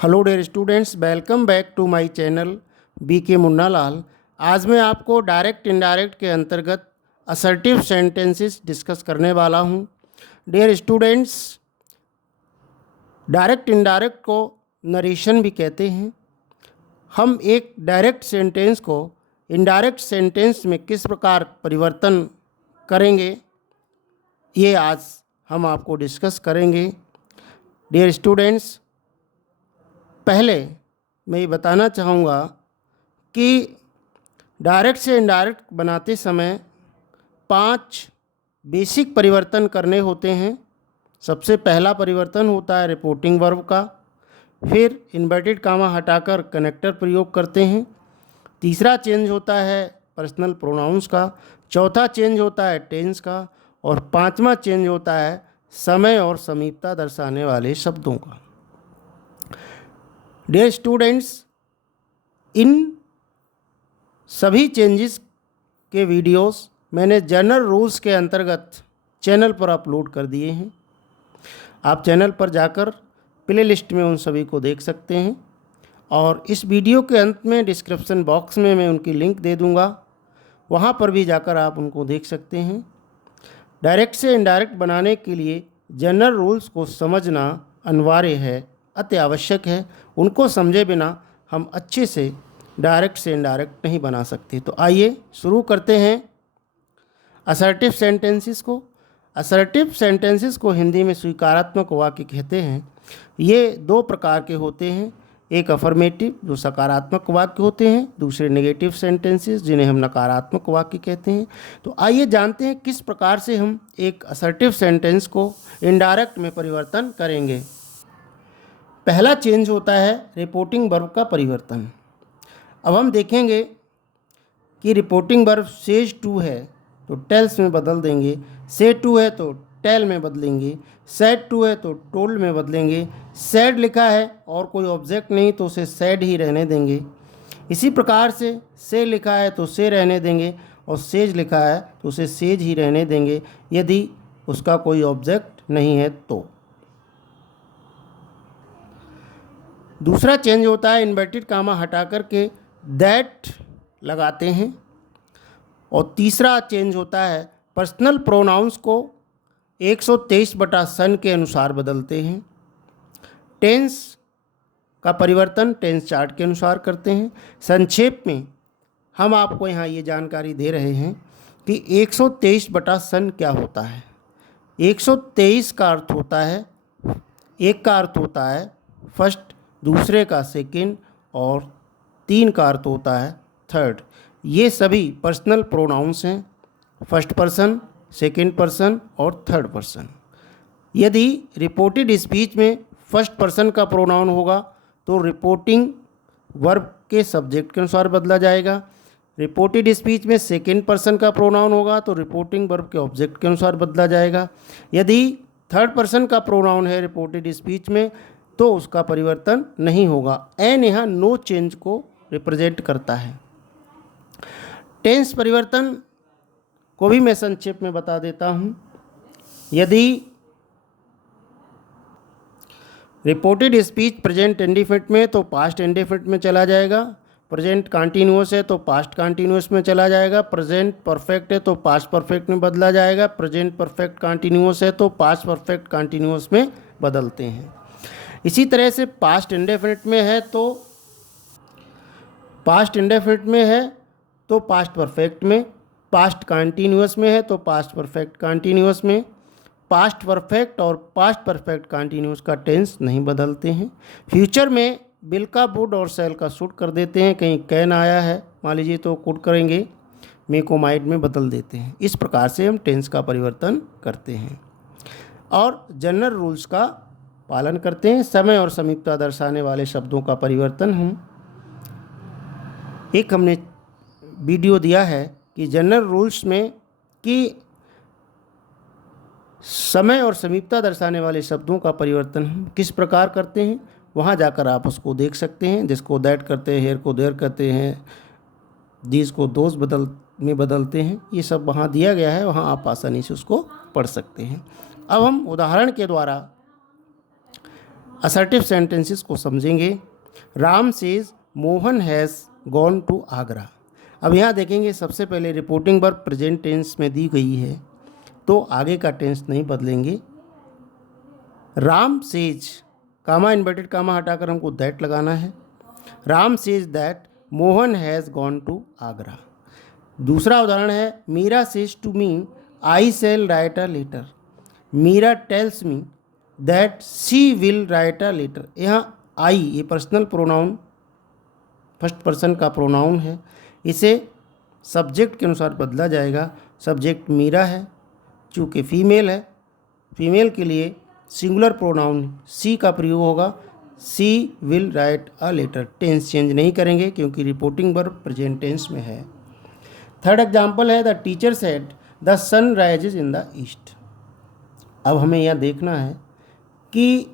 Hello dear students, welcome back to my channel BK Munna Lal. आज मैं आपको डायरेक्ट इनडायरेक्ट के अंतर्गत असर्टिव सेंटेंसेस डिस्कस करने वाला हूं। डियर स्टूडेंट्स, डायरेक्ट इनडायरेक्ट को नरेशन भी कहते हैं। हम एक डायरेक्ट सेंटेंस को इनडायरेक्ट सेंटेंस में किस प्रकार परिवर्तन करेंगे, ये आज हम आपको डिस्कस करेंगे। डियर स्टूडेंट्स, पहले मैं ये बताना चाहूँगा कि डायरेक्ट से इनडायरेक्ट बनाते समय 5 बेसिक परिवर्तन करने होते हैं। सबसे पहला परिवर्तन होता है रिपोर्टिंग वर्ब का, फिर इन्वर्टेड कामा हटाकर कनेक्टर प्रयोग करते हैं। तीसरा चेंज होता है पर्सनल प्रोनाउंस का, चौथा चेंज होता है टेंस का, और पांचवा चेंज होता है समय और समीपता दर्शाने वाले शब्दों का। डियर स्टूडेंट्स, इन सभी चेंजेस के वीडियोस मैंने जनरल रूल्स के अंतर्गत चैनल पर अपलोड कर दिए हैं। आप चैनल पर जाकर प्ले लिस्ट में उन सभी को देख सकते हैं, और इस वीडियो के अंत में डिस्क्रिप्शन बॉक्स में मैं उनकी लिंक दे दूंगा, वहां पर भी जाकर आप उनको देख सकते हैं। डायरेक्ट से इनडायरेक्ट बनाने के लिए जनरल रूल्स को समझना अनिवार्य है, अति आवश्यक है। उनको समझे बिना हम अच्छे से डायरेक्ट से इनडायरेक्ट नहीं बना सकते। तो आइए शुरू करते हैं असर्टिव सेंटेंसेस को। असर्टिव सेंटेंसेस को हिंदी में स्वीकारात्मक वाक्य कहते हैं। ये 2 प्रकार के होते हैं, एक अफर्मेटिव जो सकारात्मक वाक्य होते हैं, दूसरे नेगेटिव सेंटेंसेस जिन्हें हम नकारात्मक वाक्य कहते हैं। तो आइए जानते हैं किस प्रकार से हम एक असर्टिव सेंटेंस को इनडायरेक्ट में परिवर्तन करेंगे। पहला चेंज होता है रिपोर्टिंग वर्ब का परिवर्तन। अब हम देखेंगे कि रिपोर्टिंग वर्ब सेज टू है तो टेल्स में बदल देंगे, से टू है तो टेल में बदलेंगे, सेड टू है तो टोल्ड में बदलेंगे, सेड लिखा है और कोई ऑब्जेक्ट नहीं तो उसे सेड ही रहने देंगे। इसी प्रकार से लिखा है तो से रहने देंगे, और सेज लिखा है तो उसे सेज ही रहने देंगे यदि उसका कोई ऑब्जेक्ट नहीं है तो। दूसरा चेंज होता है इन्वर्टेड कामा हटा करके दैट लगाते हैं, और तीसरा चेंज होता है पर्सनल प्रोनाउंस को 123/सन के अनुसार बदलते हैं। टेंस का परिवर्तन टेंस चार्ट के अनुसार करते हैं। संक्षेप में हम आपको यहाँ ये जानकारी दे रहे हैं कि 123/सन क्या होता है। 123 का अर्थ होता है, एक का अर्थ होता है फर्स्ट, दूसरे का सेकंड, और 3 का अर्थ होता है थर्ड। ये सभी पर्सनल प्रोनाउंस हैं, फर्स्ट पर्सन, सेकंड पर्सन और थर्ड पर्सन। यदि रिपोर्टेड स्पीच में फर्स्ट पर्सन का प्रोनाउन होगा तो रिपोर्टिंग वर्ब के सब्जेक्ट के अनुसार बदला जाएगा। रिपोर्टेड स्पीच में सेकंड पर्सन का प्रोनाउन होगा तो रिपोर्टिंग वर्ब के ऑब्जेक्ट के अनुसार बदला जाएगा। यदि थर्ड पर्सन का प्रोनाउन है रिपोर्टेड स्पीच में तो उसका परिवर्तन नहीं होगा। एन यहाँ नो चेंज को रिप्रेजेंट करता है। टेंस परिवर्तन को भी मैं संक्षेप में बता देता हूँ। यदि रिपोर्टेड स्पीच प्रेजेंट इंडेफिनिट में तो पास्ट इंडेफिनिट में चला जाएगा, प्रेजेंट कंटिन्यूअस है तो पास्ट कंटिन्यूअस में चला जाएगा, प्रेजेंट परफेक्ट है तो पास्ट परफेक्ट में बदला जाएगा, प्रेजेंट परफेक्ट कंटिन्यूअस है तो पास्ट परफेक्ट कंटिन्यूअस में बदलते हैं। इसी तरह से पास्ट इंडेफिनिट में है तो पास्ट इंडेफिनिट में है तो पास्ट परफेक्ट में, पास्ट कंटिन्यूअस में है तो पास्ट परफेक्ट कंटिन्यूअस में। पास्ट परफेक्ट और पास्ट परफेक्ट कंटिन्यूअस का टेंस नहीं बदलते हैं। फ्यूचर में बिल का वुड और सेल का शुड कर देते हैं। कहीं कैन आया है मान लीजिए तो कुड करेंगे, मे को माइट में बदल देते हैं। इस प्रकार से हम टेंस का परिवर्तन करते हैं और जनरल रूल्स का पालन करते हैं। समय और समीपता दर्शाने वाले शब्दों का परिवर्तन एक हमने वीडियो दिया है कि जनरल रूल्स में कि समय और समीपता दर्शाने वाले शब्दों का परिवर्तन हम किस प्रकार करते हैं, वहाँ जाकर आप उसको देख सकते हैं। जिसको दैट करते हैं, हेयर को देयर करते हैं, दीज को दोज में बदलते हैं, ये सब वहाँ दिया गया है, वहाँ आप आसानी से उसको पढ़ सकते हैं। अब हम उदाहरण के द्वारा असर्टिव सेंटेंसेस को समझेंगे। Ram says Mohan has gone to Agra. अब यहाँ देखेंगे सबसे पहले रिपोर्टिंग वर्ब प्रेजेंट टेंस में दी गई है तो आगे का टेंस नहीं बदलेंगे। Ram says comma inverted comma हटाकर हमको दैट लगाना है। Ram says that Mohan has gone to Agra. दूसरा उदाहरण है Meera says to me I shall write a letter. Meera tells me that she will write a letter. यहाँ आई ये पर्सनल प्रोनाउन फर्स्ट पर्सन का प्रोनाउन है, इसे सब्जेक्ट के अनुसार बदला जाएगा। सब्जेक्ट मीरा है, चूँकि फीमेल है, फीमेल के लिए सिंगुलर प्रोनाउन सी का प्रयोग होगा। She will write a letter. Tense change नहीं करेंगे क्योंकि रिपोर्टिंग वर्ब प्रेजेंट टेंस में है। थर्ड एग्जाम्पल है the teacher said the sun rises in the east. अब हमें यह देखना है कि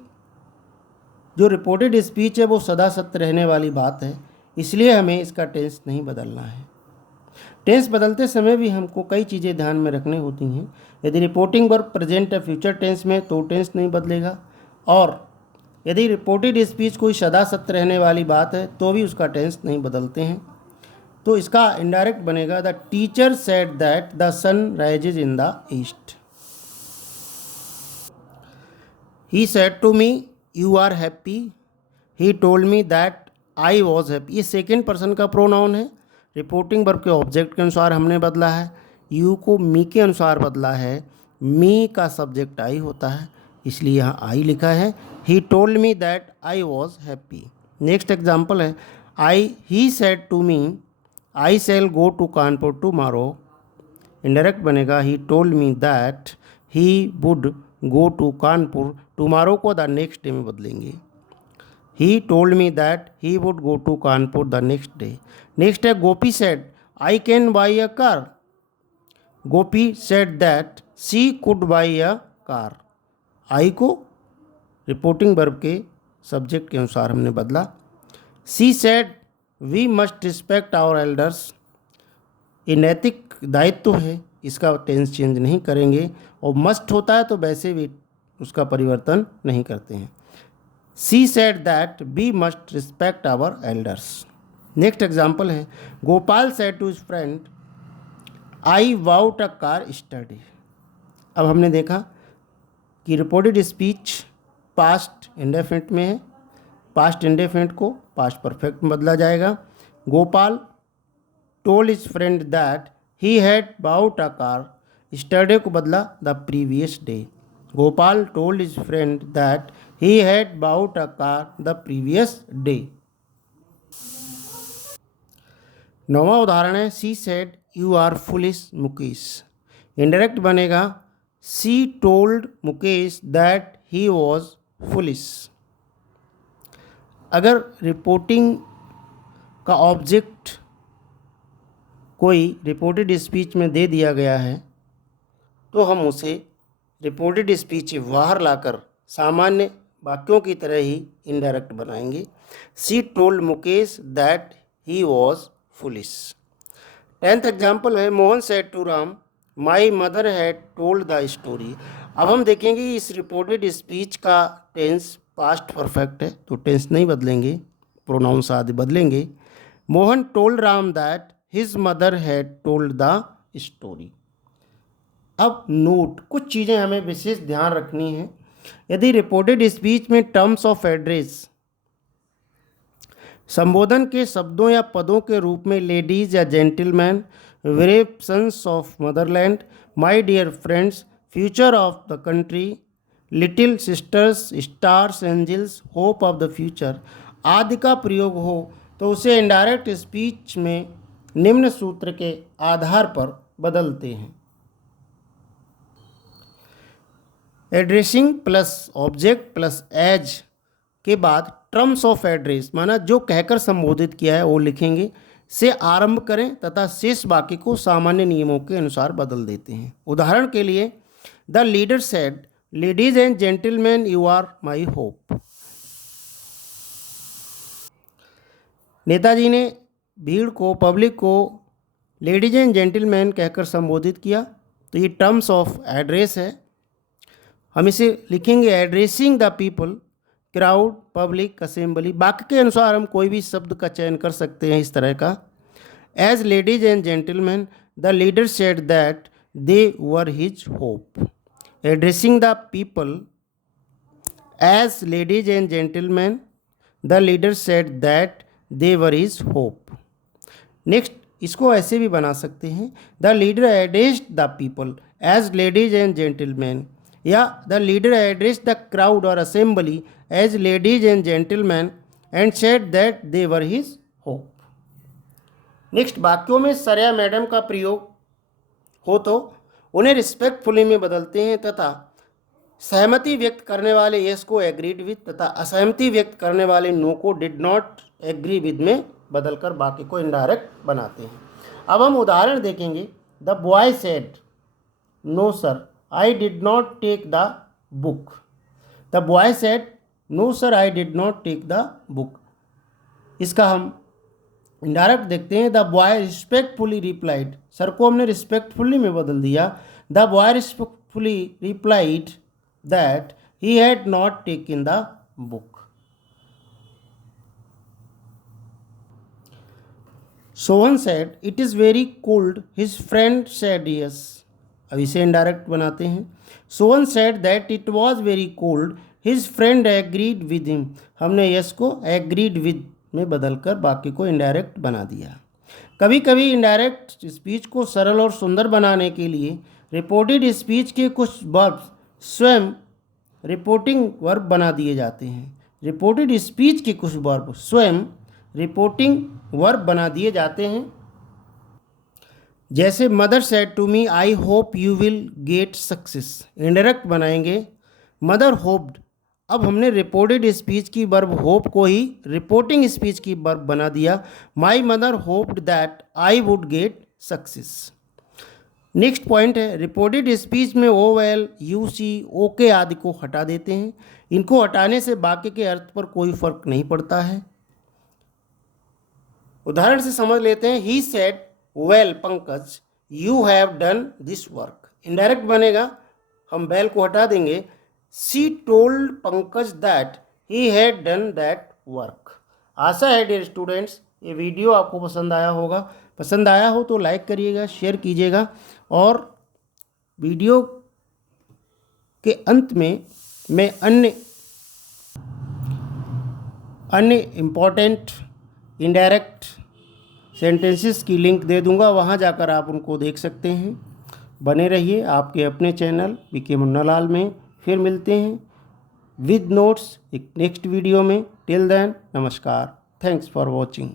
जो रिपोर्टेड स्पीच है वो सदा सत्य रहने वाली बात है, इसलिए हमें इसका टेंस नहीं बदलना है। टेंस बदलते समय भी हमको कई चीज़ें ध्यान में रखनी होती हैं। यदि रिपोर्टिंग वर्ब प्रेजेंट है फ्यूचर टेंस में तो टेंस नहीं बदलेगा, और यदि रिपोर्टेड स्पीच कोई सदा सत्य रहने वाली बात है तो भी उसका टेंस नहीं बदलते हैं। तो इसका इनडायरेक्ट बनेगा the teacher said that the sun rises in the east. He said to me you are happy. He told me that I was happy. ये सेकेंड पर्सन का प्रोनाउन है। रिपोर्टिंग वर्ब के ऑब्जेक्ट के अनुसार हमने बदला है, यू को मी के अनुसार बदला है। मी का सब्जेक्ट आई होता है, इसलिए यहाँ आई लिखा है। He told me that I was happy. Next example है he said to me I shall go to Kanpur tomorrow. Indirect बनेगा he told me that he would go to Kanpur. Tomorrow को the next day में बदलेंगे। He told me that he would go to Kanpur the next day. Next है Gopi said I can buy a car. Gopi said that she could buy a car. I को reporting verb के subject के अनुसार हमने बदला। She said we must respect our elders. ये नैतिक दायित्व है, इसका टेंस चेंज नहीं करेंगे, और मस्ट होता है तो वैसे भी उसका परिवर्तन नहीं करते हैं। She said that we must respect our elders. Next example है Gopal said to his friend I bought a car study. अब हमने देखा कि रिपोर्टेड स्पीच पास्ट इंडेफिनिट में है, पास्ट इंडेफिनिट को पास्ट परफेक्ट में बदला जाएगा। Gopal told his friend that he had bought a car. Yesterday को बदला the previous day. Gopal told his friend that he had bought a car the previous day. नौवां उदाहरण है she said you are foolish Mukesh. Indirect बनेगा she told Mukesh that he was foolish. अगर reporting का object कोई reported speech में दे दिया गया है तो हम उसे रिपोर्टेड स्पीच से बाहर लाकर सामान्य वाक्यों की तरह ही इनडायरेक्ट बनाएंगे। She told Mukesh that he was foolish. 10th example है Mohan said to Ram my mother had told the story. अब हम देखेंगे इस रिपोर्टेड स्पीच का टेंस पास्ट परफेक्ट है तो टेंस नहीं बदलेंगे, प्रोनाउंस आदि बदलेंगे। Mohan told Ram that his mother had told the story. अब नोट, कुछ चीज़ें हमें विशेष ध्यान रखनी है। यदि रिपोर्टेड स्पीच में टर्म्स ऑफ एड्रेस संबोधन के शब्दों या पदों के रूप में लेडीज या gentleman, brave sons of motherland, my dear friends, future of the country, little sisters, stars, angels, hope of the future आदि का प्रयोग हो तो उसे इनडायरेक्ट स्पीच में निम्न सूत्र के आधार पर बदलते हैं। Addressing plus object plus as के बाद टर्म्स ऑफ एड्रेस माना जो कहकर संबोधित किया है वो लिखेंगे, से आरंभ करें तथा शेष वाक्य को सामान्य नियमों के अनुसार बदल देते हैं। उदाहरण के लिए the leader said ladies and gentleman you are my hope. नेताजी ने भीड़ को, पब्लिक को लेडीज एंड जेंटलमैन कहकर संबोधित किया, तो ये टर्म्स ऑफ एड्रेस है। हम इसे लिखेंगे addressing the people, crowd, public, assembly. वाक्य के अनुसार हम कोई भी शब्द का चयन कर सकते हैं इस तरह का। As ladies and gentleman the leader said that they were his hope. Addressing the people, as ladies and gentleman the leader said that they were his hope. Next, इसको ऐसे भी बना सकते हैं, the leader addressed the people as ladies and gentleman, या the leader addressed the crowd और assembly as ladies and gentleman and said that they were his hope. Next, वाक्यों में सर या मैडम का प्रयोग हो तो उन्हें रिस्पेक्टफुली में बदलते हैं तथा सहमति व्यक्त करने वाले यस को एग्रीड विद तथा असहमति व्यक्त करने वाले नो को डिड नॉट एग्री विद में बदलकर वाक्य को इनडायरेक्ट बनाते हैं। अब हम उदाहरण देखेंगे। The boy said no sir I did not take the book. The boy said no sir I did not take the book. इसका हम इनडायरेक्ट देखते हैं। The boy respectfully replied, sir को हमने रिस्पेक्टफुली में बदल दिया। The boy respectfully replied that he had not taken the book. Sohan said it is very cold, his friend said yes. अब इसे इनडायरेक्ट बनाते हैं। Sohan said that it was very cold, his friend agreed with him. हमने yes को agreed with में बदलकर वाक्य को इनडायरेक्ट बना दिया। कभी कभी इनडायरेक्ट स्पीच को सरल और सुंदर बनाने के लिए रिपोर्टेड स्पीच के कुछ वर्ब स्वयं रिपोर्टिंग वर्ब बना दिए जाते हैं। रिपोर्टेड स्पीच के कुछ वर्ब स्वयं रिपोर्टिंग वर्ब बना दिए जाते हैं। जैसे mother said to me I hope you will get success. Indirect बनाएंगे मदर होप्ड। अब हमने रिपोर्टेड स्पीच की वर्ब होप को ही रिपोर्टिंग स्पीच की वर्ब बना दिया। My mother hoped that I would get success. Next point है, रिपोर्टेड स्पीच में O L U C okay आदि को हटा देते हैं। इनको हटाने से वाक्य के अर्थ पर कोई फर्क नहीं पड़ता है। उदाहरण से समझ लेते हैं। He said well Pankaj you have done this work. Indirect बनेगा, हम वेल को हटा देंगे। She told Pankaj that he had done that work. आशा है डियर स्टूडेंट्स ये वीडियो आपको पसंद आया होगा। पसंद आया हो तो लाइक करिएगा, शेयर कीजिएगा और वीडियो के अंत में मैं अन्य इम्पॉर्टेंट इनडायरेक्ट सेंटेंसेस की लिंक दे दूंगा, वहां जाकर आप उनको देख सकते हैं। बने रहिए आपके अपने चैनल बीके मुन्नालाल में। फिर मिलते हैं विद नोट्स एक नेक्स्ट वीडियो में। टिल देन नमस्कार, थैंक्स फॉर वॉचिंग।